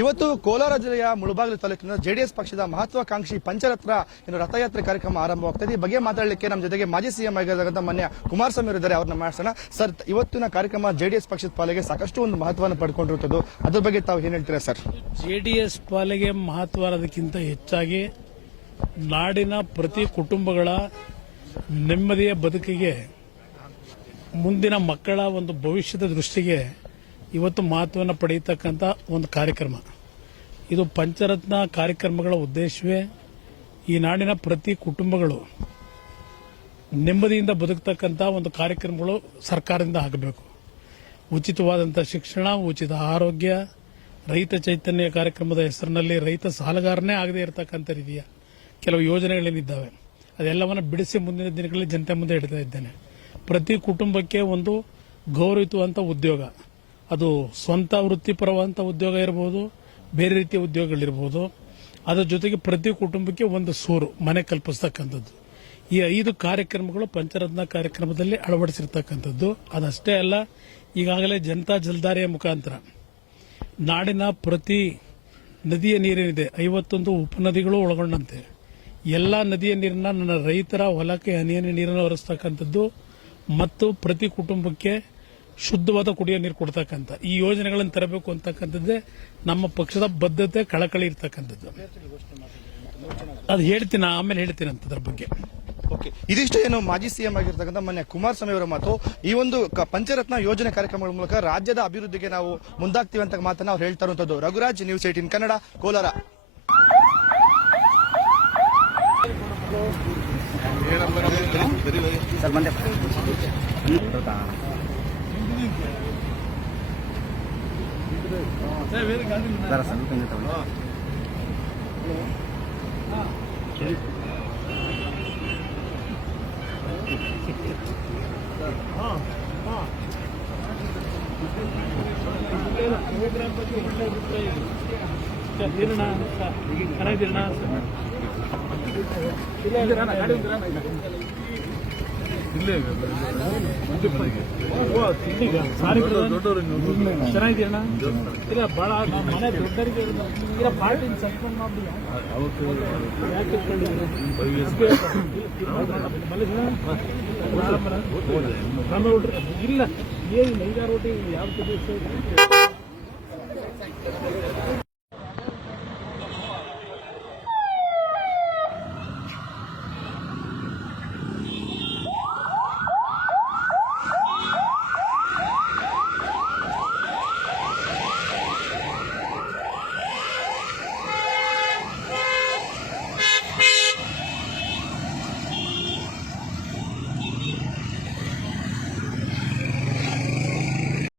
ಇವತ್ತು ಕೋಲಾರ ಜಿಲ್ಲೆಯ ಮುಳಬಾಗಿಲು ತಾಲೂಕಿನ ಜೆಡಿಎಸ್ ಪಕ್ಷದ ಮಹತ್ವಾಕಾಂಕ್ಷಿ ಪಂಚರತ್ನ ರಥಯಾತ್ರೆ ಕಾರ್ಯಕ್ರಮ ಆರಂಭವಾಗ್ತದೆ. ಈ ಬಗ್ಗೆ ಮಾತಾಡಲಿಕ್ಕೆ ನಮ್ಮ ಜೊತೆಗೆ ಮಾಜಿ ಸಿಎಂ ಆಗಿರತಕ್ಕಂಥ ಮಾನ್ಯ ಕುಮಾರಸ್ವಾಮಿ ಅವರಿದ್ದಾರೆ. ಅವ್ರನ್ನ ಮಾಡಿಸೋಣ. ಸರ್, ಇವತ್ತಿನ ಕಾರ್ಯಕ್ರಮ ಜೆಡಿಎಸ್ ಪಕ್ಷದ ಪಾಲಿಗೆ ಸಾಕಷ್ಟು ಒಂದು ಮಹತ್ವವನ್ನು ಪಡ್ಕೊಂಡಿರುತ್ತದೆ. ಅದ್ರ ಬಗ್ಗೆ ತಾವು ಏನ್ ಹೇಳ್ತೀರಾ ಸರ್? ಜೆಡಿಎಸ್ ಪಾಲಿಗೆ ಮಹತ್ವದಕ್ಕಿಂತ ಹೆಚ್ಚಾಗಿ ನಾಡಿನ ಪ್ರತಿ ಕುಟುಂಬಗಳ ನೆಮ್ಮದಿಯ ಬದುಕಿಗೆ, ಮುಂದಿನ ಮಕ್ಕಳ ಒಂದು ಭವಿಷ್ಯದ ದೃಷ್ಟಿಗೆ ಇವತ್ತು ಮಹತ್ವವನ್ನು ಪಡೆಯತಕ್ಕಂಥ ಒಂದು ಕಾರ್ಯಕ್ರಮ. ಇದು ಪಂಚರತ್ನ ಕಾರ್ಯಕ್ರಮಗಳ ಉದ್ದೇಶವೇ ಈ ನಾಡಿನ ಪ್ರತಿ ಕುಟುಂಬಗಳು ನೆಮ್ಮದಿಯಿಂದ ಬದುಕತಕ್ಕಂಥ ಒಂದು ಕಾರ್ಯಕ್ರಮಗಳು ಸರ್ಕಾರದಿಂದ ಆಗಬೇಕು. ಉಚಿತವಾದಂಥ ಶಿಕ್ಷಣ, ಉಚಿತ ಆರೋಗ್ಯ, ರೈತ ಚೈತನ್ಯ ಕಾರ್ಯಕ್ರಮದ ಹೆಸರಿನಲ್ಲಿ ರೈತ ಸಾಲಗಾರನೇ ಆಗದೇ ಇರತಕ್ಕಂಥ ರೀತಿಯ ಕೆಲವು ಯೋಜನೆಗಳೇನಿದ್ದಾವೆ ಅದೆಲ್ಲವನ್ನು ಬಿಡಿಸಿ ಮುಂದಿನ ದಿನಗಳಲ್ಲಿ ಜನತೆ ಮುಂದೆ ಇಡ್ತಾ ಇದ್ದೇನೆ. ಪ್ರತಿ ಕುಟುಂಬಕ್ಕೆ ಒಂದು ಗೌರವಿಸುವಂಥ ಉದ್ಯೋಗ, ಅದು ಸ್ವಂತ ವೃತ್ತಿಪರವಾದಂಥ ಉದ್ಯೋಗ ಇರಬಹುದು, ಬೇರೆ ರೀತಿಯ ಉದ್ಯೋಗಗಳಿರ್ಬೋದು. ಅದರ ಜೊತೆಗೆ ಪ್ರತಿ ಕುಟುಂಬಕ್ಕೆ ಒಂದು ಸೂರು ಮನೆ ಕಲ್ಪಿಸ್ತಕ್ಕಂಥದ್ದು. ಈ 5 ಕಾರ್ಯಕ್ರಮಗಳು ಪಂಚರತ್ನ ಕಾರ್ಯಕ್ರಮದಲ್ಲಿ ಅಳವಡಿಸಿರ್ತಕ್ಕಂಥದ್ದು. ಅದಷ್ಟೇ ಅಲ್ಲ, ಈಗಾಗಲೇ ಜನತಾ ಜಲಧಾರೆಯ ಮುಖಾಂತರ ನಾಡಿನ ಪ್ರತಿ ನದಿಯ ನೀರೇನಿದೆ 51 ಉಪನದಿಗಳು ಒಳಗೊಂಡಂತೆ ಎಲ್ಲ ನದಿಯ ನೀರನ್ನ ನನ್ನ ರೈತರ ಹೊಲಕ್ಕೆ ಹನಿಯನಿ ನೀರನ್ನು ಹರಿಸ್ತಕ್ಕಂಥದ್ದು ಮತ್ತು ಪ್ರತಿ ಕುಟುಂಬಕ್ಕೆ ಶುದ್ಧವಾದ ಕುಡಿಯೋ ನೀರು ಕೊಡ್ತಕ್ಕಂಥ ಈ ಯೋಜನೆಗಳನ್ನು ತರಬೇಕು ಅಂತಕ್ಕಂಥದ್ದೇ ನಮ್ಮ ಪಕ್ಷದ ಬದ್ಧತೆ, ಕಳಕಳಿ ಇರ್ತಕ್ಕಂಥದ್ದು. ಅದು ಹೇಳ್ತೀನಿ, ಆಮೇಲೆ ಹೇಳ್ತೀನಿ ಅಂತ ಅದ್ರ ಬಗ್ಗೆ. ಓಕೆ, ಇದಿಷ್ಟು ಏನು ಮಾಜಿ ಸಿಎಂ ಆಗಿರ್ತಕ್ಕಂಥ ಮಾನ್ಯ ಕುಮಾರಸ್ವಾಮಿ ಅವರ ಮಾತು. ಈ ಒಂದು ಪಂಚರತ್ನ ಯೋಜನೆ ಕಾರ್ಯಕ್ರಮಗಳ ಮೂಲಕ ರಾಜ್ಯದ ಅಭಿವೃದ್ಧಿಗೆ ನಾವು ಮುಂದಾಗ್ತೀವಿ ಅಂತ ಮಾತನ್ನ ಅವ್ರು ಹೇಳ್ತಾ ಇರುವಂತದ್ದು. ರಘುರಾಜ್, ನ್ಯೂಸ್ 18 ಕನ್ನಡ, ಕೋಲಾರ. ಚೆನ್ನಾಗಿದ್ದೀರಣ್ಣ? ಇಲ್ಲ, ಭಾಳ ಮನೆ ದೊಡ್ಡರಿಗೆ ಇಲ್ಲ ಪಾರ್ಟಿ ಸಸ್ಪೆಂಡ್ ಮಾಡ್ಬಿಡಿ. ಇಲ್ಲ, ಏನಿಲ್ಲ, 5-6 ರೋಟಿ ಯಾವ